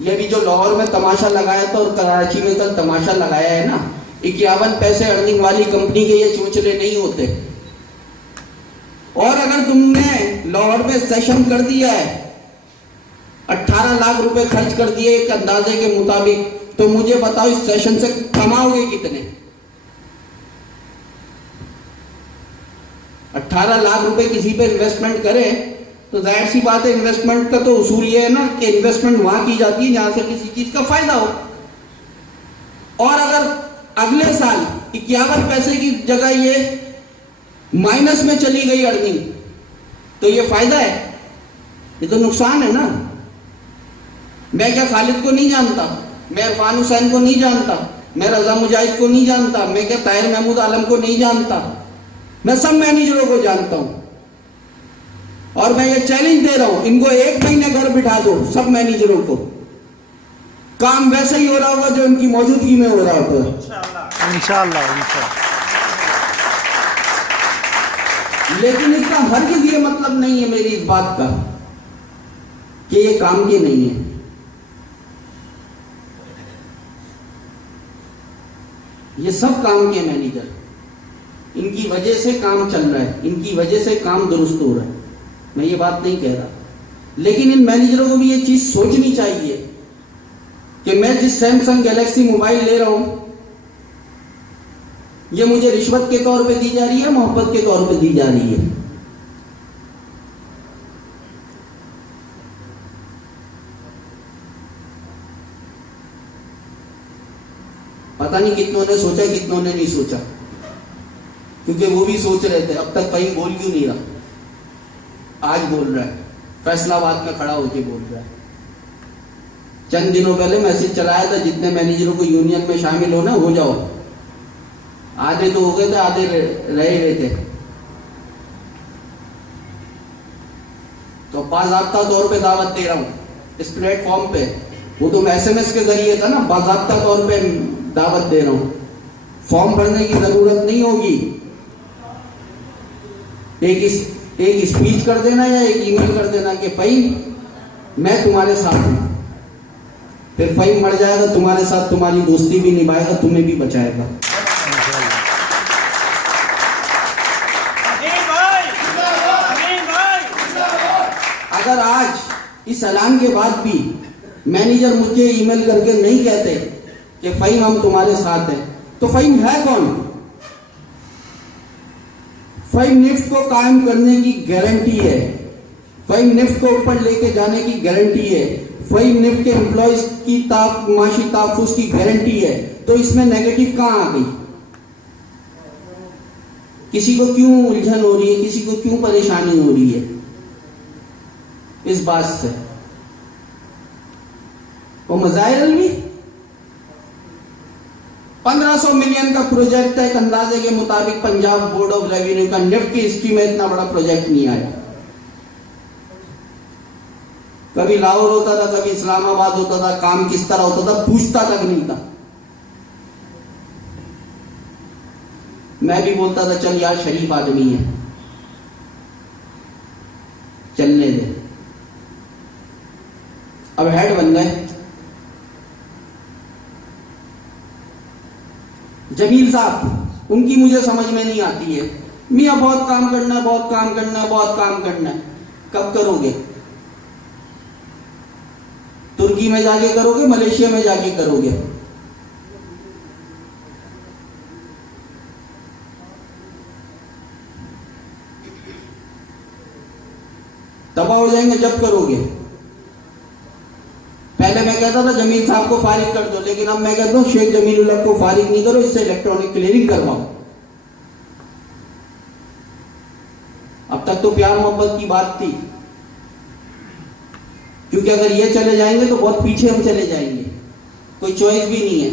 ये भी जो लाहौर में तमाशा लगाया था और कराची में कल तमाशा लगाया है ना, 51 पैसे अर्निंग वाली कंपनी के ये चोचले नहीं होते। और अगर तुमने लाहौर में सेशन कर दिया है, 18 लाख रुपए खर्च कर दिए एक अंदाजे के मुताबिक, तो मुझे बताओ इस सेशन से कमाओगे कितने? 18 लाख रुपए किसी पे इन्वेस्टमेंट करे तो जाहिर सी बात है, इन्वेस्टमेंट का तो उसूल ये है ना कि इन्वेस्टमेंट वहां की जाती है जहां से किसी चीज का फायदा हो। और अगर अगले साल 51 पैसे की जगह ये माइनस में चली गई अर्निंग, तो ये फायदा है? ये तो नुकसान है ना। मैं क्या खालिद को नहीं जानता, मैं इरफान हुसैन को नहीं जानता, मैं रजा मुजाहिद को नहीं जानता, मैं क्या ताहिर महमूद आलम को नहीं जानता, मैं सब मैनेजरों को जानता हूं। और मैं ये चैलेंज दे रहा हूं, इनको 1 महीने घर बिठा दो सब मैनेजरों को, काम वैसे ही हो रहा होगा जो इनकी मौजूदगी में हो रहा होगा इंशाअल्लाह। लेकिन इसका हरगिज़ ये मतलब नहीं है मेरी इस बात का कि ये काम के नहीं है। ये सब काम के मैनेजर, इनकी वजह से काम चल रहा है, इनकी वजह से काम दुरुस्त हो रहा है, मैं ये बात नहीं कह रहा। लेकिन इन मैनेजरों को भी ये चीज सोचनी चाहिए कि मैं जिस सैमसंग गैलेक्सी मोबाइल ले रहा हूं, ये मुझे रिश्वत के तौर पे दी जा रही है, मोहब्बत के तौर पे दी जा रही है। पता नहीं कितनों ने सोचा, कितनों ने नहीं सोचा, क्योंकि वो भी सोच रहे थे अब तक कहीं बोल क्यों नहीं रहा। आज बोल रहा है, फैसलाबाद में खड़ा होकर बोल रहा है। चंद दिनों पहले मैसेज चलाया था, जितने मैनेजरों को यूनियन में शामिल होना हो जाओ। आधे तो हो गए थे, आधे रह गए थे। बाज़ाब्ता तौर पे दावत दे रहा हूँ इस प्लेटफॉर्म पे। वो तो SMS के जरिए था ना, बाज़ाब्ता तौर पे दावत दे रहा हूँ। फॉर्म भरने की जरूरत नहीं होगी, एक स्पीच कर देना या एक ईमेल कर देना कि फ़हीम मैं तुम्हारे साथ हूँ। फिर फ़हीम मर जाएगा तुम्हारे साथ, तुम्हारी दोस्ती भी निभाएगा, तुम्हें भी बचाएगा। अगर आज इस ऐलान के बाद भी मैनेजर मुझे ईमेल करके नहीं कहते कि फ़हीम हम तुम्हारे साथ हैं, तो फ़हीम है कौन? फ़हीम निफ्ट को कायम करने की गारंटी है, फ़हीम निफ्ट को ऊपर लेके जाने की गारंटी है, फ़हीम निफ्ट के एम्प्लॉइज की माशी तहफ़्फ़ुज़ की गारंटी है। तो इसमें नेगेटिव कहाँ आ गई? किसी को क्यों उलझन हो रही है, किसी को क्यों परेशानी हो रही है इस बात से? वो मज़ाहिर भी 1500 मिलियन का प्रोजेक्ट है। एक अंदाजे के मुताबिक पंजाब बोर्ड ऑफ रेवेन्यू का निफ्ट की हिस्ट्री में इतना बड़ा प्रोजेक्ट नहीं आया। कभी लाहौर होता था, कभी इस्लामाबाद होता था, काम किस तरह होता था पूछता तक नहीं था। मैं भी बोलता था चल यार शरीफ आदमी है, चलने दे। अब हेड बन गए। जमील साहब, उनकी मुझे समझ में नहीं आती है। मियां बहुत काम करना है, बहुत काम करना है, बहुत काम करना है। कब करोगे? तुर्की में जाके करोगे, मलेशिया में जाके करोगे? तबाह हो जाएंगे जब करोगे। पहले मैं कहता था जमील साहब को फारिग कर दो, लेकिन अब मैं कहता हूं शेख जमीलुल्लाह को फारिग नहीं करो, इससे इलेक्ट्रॉनिक क्लियरिंग करवाओ। अब तक तो प्यार मोहब्बत की बात थी, क्योंकि अगर ये चले जाएंगे तो बहुत पीछे हम चले जाएंगे, कोई चॉइस भी नहीं है।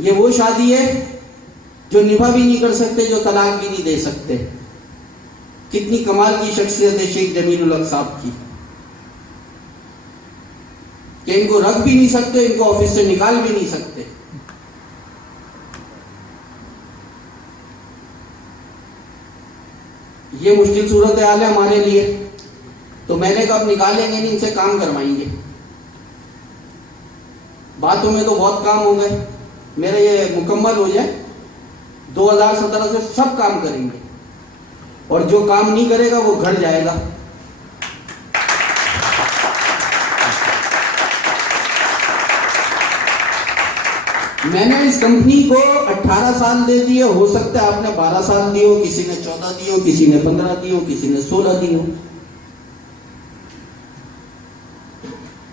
ये वो शादी है जो निभा भी नहीं कर सकते, जो तलाक भी नहीं दे सकते। कितनी कमाल की शख्सियत है शेख जमीलुल्लाह साहब की, कि इनको रख भी नहीं सकते, इनको ऑफिस से निकाल भी नहीं सकते। ये मुश्किल सूरत हाल है हमारे लिए। तो मैंने कहा अब निकालेंगे नहीं, इनसे काम करवाएंगे। बातों में तो बहुत काम हो गए, मेरा ये मुकम्मल हो जाए 2017 से सब काम करेंगे, और जो काम नहीं करेगा वो घर जाएगा। मैंने इस कंपनी को 18 साल दे दिए, हो सकता है आपने 12 साल दिए हो, किसी ने 14 दिए हो, किसी ने 15 दिए हो, किसी ने 16 दिए हो।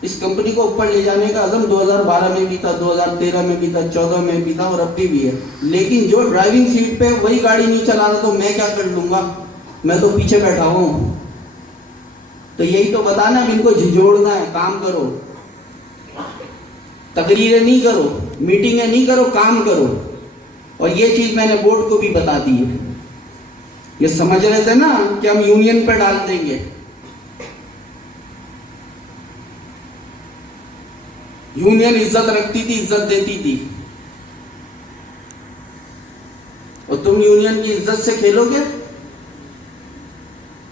इस कंपनी को ऊपर ले जाने का अज़म 2012 में भी था, 2013 में भी था, 14 में भी था, और अब भी है। लेकिन जो ड्राइविंग सीट पे वही गाड़ी नहीं चला रहा, तो मैं क्या कर लूंगा? मैं तो पीछे बैठा हूं। तो यही तो बताना, इनको झिझोड़ना है। काम करो, तकरीरें नहीं करो, मीटिंगें नहीं करो, काम करो। और ये चीज मैंने बोर्ड को भी बता दी है। ये समझ रहे थे ना कि हम यूनियन पे डाल देंगे। यूनियन इज्जत रखती थी, इज्जत देती थी, और तुम यूनियन की इज्जत से खेलोगे,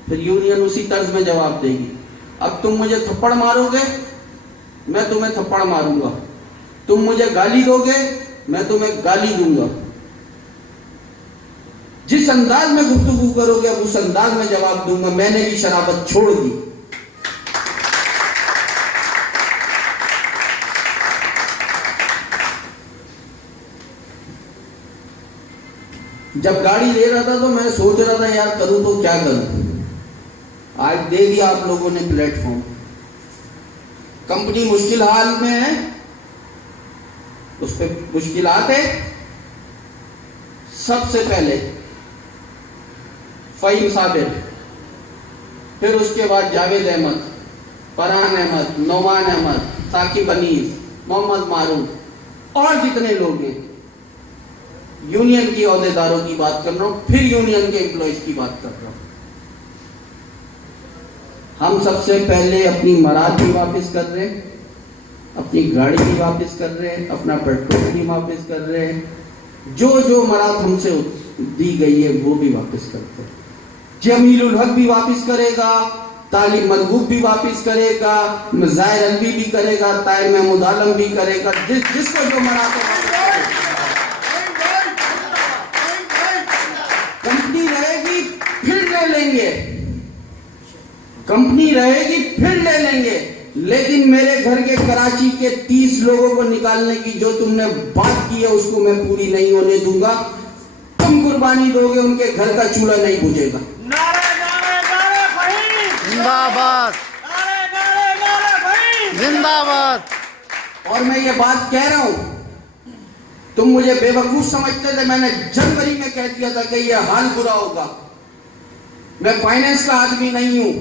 फिर यूनियन उसी तर्ज में जवाब देगी। अब तुम मुझे थप्पड़ मारोगे, मैं तुम्हें थप्पड़ मारूंगा। तुम मुझे गाली दोगे, मैं तुम्हें गाली दूंगा। जिस अंदाज में गुफ्तगू करोगे, अब उस अंदाज में जवाब दूंगा। मैंने भी शराबत छोड़ दी। जब गाड़ी ले रहा था तो मैं सोच रहा था यार करूं तो क्या करूं। आज दे दिया आप लोगों ने प्लेटफॉर्म। कंपनी मुश्किल हाल में है, उस पर मुश्किलात है। सबसे पहले फ़हीम साबिर, फिर उसके बाद जावेद अहमद, फरहान अहमद, नौमान अहमद, साकिब अनीस, मोहम्मद मारूफ और जितने लोग हैं, यूनियन की ओहदेदारों की बात कर रहा हूं, फिर यूनियन के एम्प्लॉयज की बात कर रहा हूं। हम सबसे पहले अपनी मराद भी वापस कर रहे हैं, अपनी गाड़ी भी वापस कर रहे हैं, अपना पेट्रोल भी वापस कर रहे हैं, जो जो मराद हमसे दी गई है वो भी वापस करते हैं। जमीलुल हक भी वापस करेगा, तालिब मलबूब भी वापस करेगा, ज़ाहिर अलवी भी करेगा, ताहिर महमूद आलम भी करेगा, जिसको जो मराद कंपनी रहेगी फिर ले लेंगे, कंपनी रहेगी फिर ले लेंगे, लेकिन मेरे घर के कराची के 30 लोगों को निकालने की जो तुमने बात की है उसको मैं पूरी नहीं होने दूंगा। तुम कुर्बानी दोगे, उनके घर का चूल्हा नहीं बुझेगा। जिंदाबाद, जिंदाबाद। और मैं ये बात कह रहा हूं, तुम मुझे बेवकूफ समझते थे, मैंने जनवरी में कह दिया था कि ये हाल बुरा होगा। मैं फाइनेंस का आदमी नहीं हूं,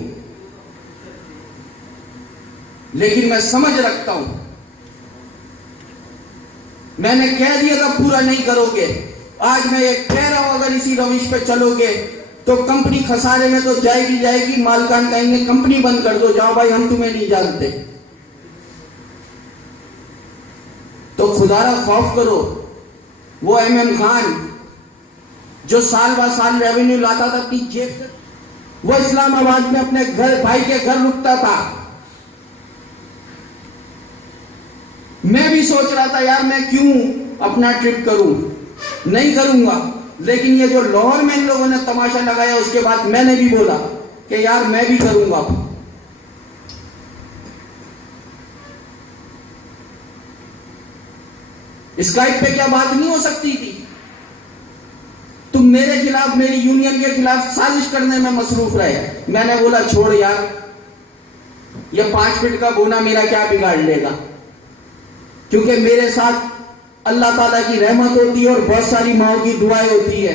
लेकिन मैं समझ रखता हूं। मैंने कह दिया था पूरा नहीं करोगे, आज मैं ये कह रहा हूं अगर इसी रविश पे चलोगे तो कंपनी खसारे में तो जाएगी जाएगी। मालकान कहेंगे कंपनी बंद कर दो, जाओ भाई हम तुम्हें नहीं जानते। तो खुदारा खौफ करो। वो एमएन खान जो साल ब साल रेवेन्यू लाता था अपनी जेब से, वो इस्लामाबाद में अपने घर भाई के घर रुकता था। मैं भी सोच रहा था यार मैं क्यों अपना ट्रिप करूं, नहीं करूंगा, लेकिन ये जो लाहौर में इन लोगों ने तमाशा लगाया उसके बाद मैंने भी बोला कि यार मैं भी करूंगा। स्काइप पे क्या बात नहीं हो सकती थी? तुम मेरे खिलाफ, मेरी यूनियन के खिलाफ साजिश करने में मसरूफ रहे। मैंने बोला छोड़ यार, ये 5 फीट का बोना मेरा क्या बिगाड़ लेगा, क्योंकि मेरे साथ अल्लाह ताला की रहमत होती है और बहुत सारी माओ की दुआएं होती है।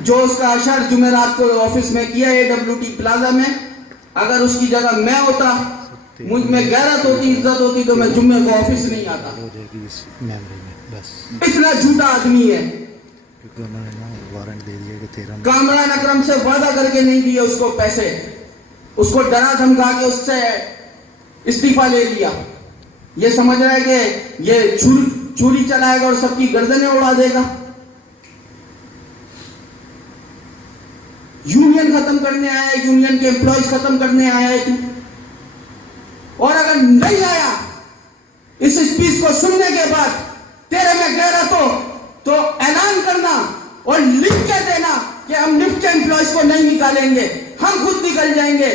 जो उसका अशर जुमेरात को ऑफिस में किया AWT प्लाजा में, अगर उसकी जगह मैं होता, मुझ में गैरत होती, इज्जत होती, तो मैं जुम्मे को ऑफिस नहीं आता। इतना झूठा आदमी है, वारंट दे दिया कि 13 कामरान अकरम से वादा करके नहीं दिए उसको पैसे, उसको डरा धमका के उससे इस्तीफा ले लिया। ये समझ रहा है कि ये छुरी चलाएगा और सबकी गर्दनें उड़ा देगा। यूनियन खत्म करने आया है, यूनियन के एम्प्लॉयज खत्म करने आया है तू। और अगर नहीं आया इस स्पीच को सुनने के बाद तेरे में गैरत हो तो ऐलान करना और लिख के देना कि हम निफ्ट के एम्प्लॉयज को नहीं निकालेंगे, हम खुद निकल जाएंगे।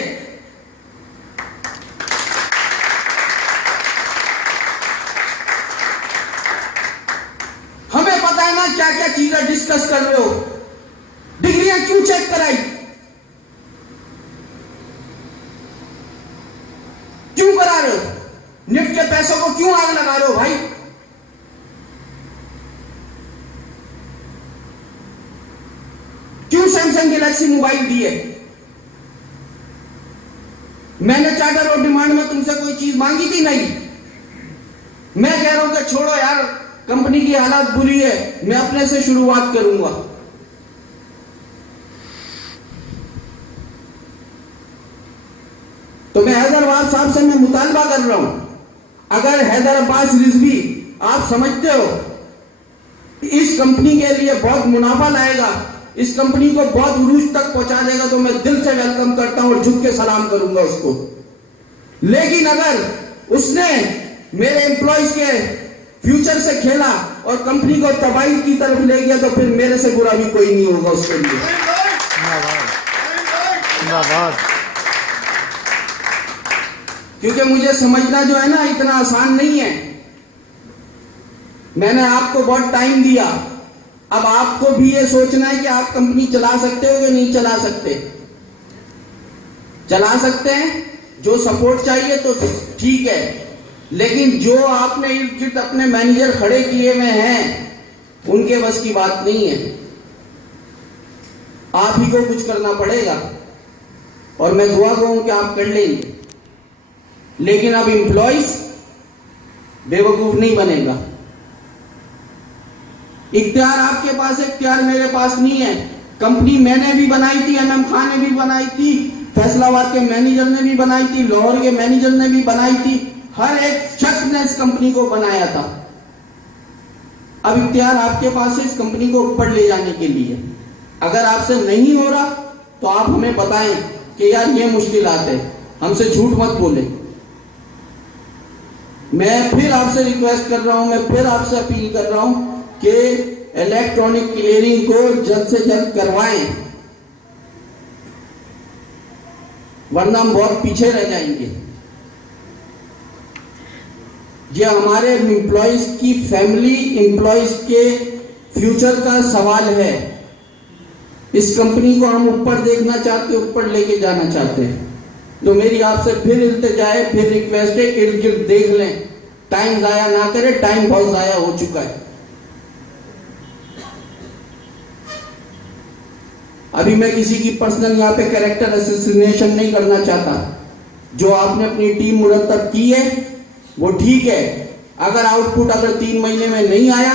हमें पता है ना क्या क्या चीजें डिस्कस कर रहे हो। डिग्रियां क्यों चेक कराई, क्यों करा रहे हो? निफ्ट के पैसों को क्यों आग लगा रहे हो भाई? क्यों सैमसंग गैलेक्सी मोबाइल दिए? मैंने चार्टर और डिमांड में तुमसे कोई चीज मांगी थी? नहीं। मैं कह रहा हूं कि छोड़ो यार, कंपनी की हालत बुरी है, मैं अपने से शुरुआत करूंगा। तो मैं हैदर अब्बास साहब से मैं मुतालबा कर रहा हूं, अगर हैदर अब्बास रिजवी आप समझते हो इस कंपनी के लिए बहुत मुनाफा लाएगा, इस कंपनी को बहुत उरूज तक पहुंचा देगा, तो मैं दिल से वेलकम करता हूं और झुक के सलाम करूंगा उसको। लेकिन अगर उसने मेरे एम्प्लॉयज के फ्यूचर से खेला और कंपनी को तबाही की तरफ ले गया, तो फिर मेरे से बुरा भी कोई नहीं होगा उसके लिए। क्योंकि मुझे समझना जो है ना इतना आसान नहीं है। मैंने आपको बहुत टाइम दिया, अब आपको भी ये सोचना है कि आप कंपनी चला सकते हो कि नहीं चला सकते। चला सकते हैं, जो सपोर्ट चाहिए तो ठीक है, लेकिन जो आपने इर्द गिर्द अपने मैनेजर खड़े किए हुए हैं उनके बस की बात नहीं है। आप ही को कुछ करना पड़ेगा और मैं दुआ करूं कि आप कर लेंगे। लेकिन अब एम्प्लॉइज बेवकूफ नहीं बनेगा। इख्तियार आपके पास है, इख्तियार मेरे पास नहीं है। कंपनी मैंने भी बनाई थी, MM खान ने भी बनाई थी, फैसलाबाद के मैनेजर ने भी बनाई थी, लाहौर के मैनेजर ने भी बनाई थी, हर एक शख्स ने इस कंपनी को बनाया था। अब इख्तियार आपके पास है इस कंपनी को ऊपर ले जाने के लिए। अगर आपसे नहीं हो रहा तो आप हमें बताएं कि यार ये मुश्किलात है, हमसे झूठ मत बोले। मैं फिर आपसे रिक्वेस्ट कर रहा हूं, मैं फिर आपसे अपील कर रहा हूं कि इलेक्ट्रॉनिक क्लियरिंग को जल्द से जल्द करवाएं, वरना हम बहुत पीछे रह जाएंगे। ये हमारे एम्प्लॉइज की फैमिली, एम्प्लॉइज के फ्यूचर का सवाल है। इस कंपनी को हम ऊपर देखना चाहते, ऊपर लेके जाना चाहते हैं। तो मेरी आपसे फिर इल्तिजा है, फिर रिक्वेस्ट है, इर्द गिर्द देख लें, टाइम जाया ना करें, टाइम बहुत जाया हो चुका है। अभी मैं किसी की पर्सनल यहाँ पे कैरेक्टर असैसिनेशन नहीं करना चाहता। जो आपने अपनी टीम मुरतब की है वो ठीक है। अगर आउटपुट अगर 3 महीने में नहीं आया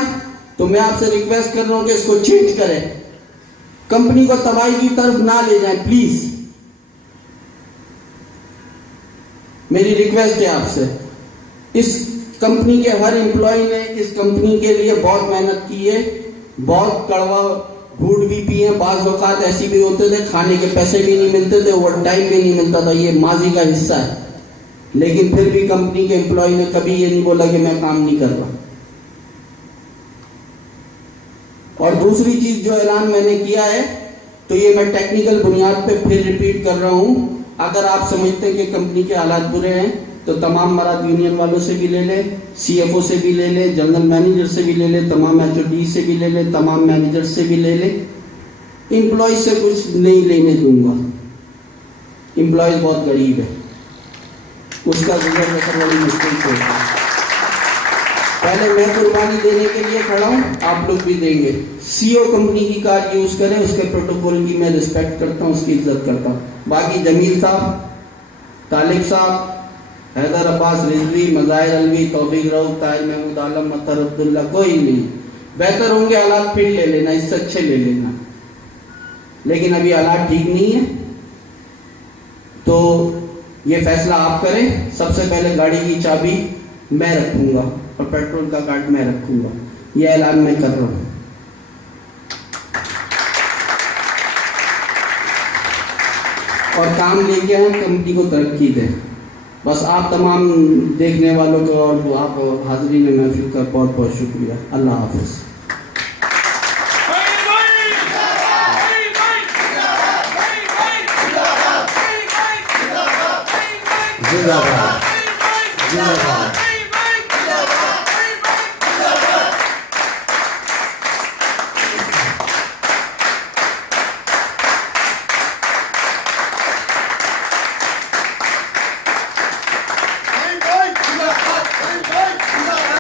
तो मैं आपसे रिक्वेस्ट कर रहा हूं कि इसको चेंज करें, कंपनी को तबाही की तरफ ना ले जाएं प्लीज। मेरी रिक्वेस्ट है आपसे। इस कंपनी के हर एम्प्लॉय ने इस कंपनी के लिए बहुत मेहनत की है, बहुत कड़वा घूट भी पिए, बाज़ औक़ात ऐसी भी होते थे खाने के पैसे भी नहीं मिलते थे, ओवर टाइम भी नहीं मिलता था, ये माजी का हिस्सा है। लेकिन फिर भी कंपनी के एम्प्लॉय ने कभी ये नहीं बोला कि मैं काम नहीं कर रहा। और दूसरी चीज जो ऐलान मैंने किया है, तो ये मैं टेक्निकल बुनियाद पे फिर रिपीट कर रहा हूं। अगर आप समझते हैं कि कंपनी के हालात बुरे हैं तो तमाम मराद यूनियन वालों से भी ले लें, CFO से भी ले लें, जनरल मैनेजर से भी ले लें, तमाम HOD से भी ले लें, तमाम मैनेजर से भी ले लें। एम्प्लॉयज से कुछ नहीं लेने दूंगा, एम्प्लॉयज बहुत गरीब है, उसका गुजर बसर बड़ी मुश्किल से होता है। पहले मैं कुर्बानी देने के लिए खड़ा हूं, आप लोग भी देंगे। CEO कंपनी की कार यूज करें, उसके प्रोटोकॉल की मैं रिस्पेक्ट करता हूं, उसकी इज्जत करता हूं। बाकी जमील साहब, तालिब साहब, हैदर अब्बास रिजवी, मज़ाहिर अलवी, तौफीक रऊफ, ताहिर महमूद आलम, मत्तर अब्दुल्ला, कोई नहीं। बेहतर होंगे हालात फिर ले लेना, इससे अच्छे ले लेना। लेकिन अभी हालात ठीक नहीं है, तो ये फैसला आप करें। सबसे पहले गाड़ी की चाबी मैं रखूंगा और पेट्रोल का कार्ड मैं रखूंगा, ये ऐलान मैं कर रहा हूं। और काम लेके हम कंपनी को तरक्की दें। बस आप तमाम देखने वालों को और आप हाज़रीन महफिल का बहुत बहुत शुक्रिया। अल्लाह हाफ़िज़। जिंदाबाद, जिंदाबाद।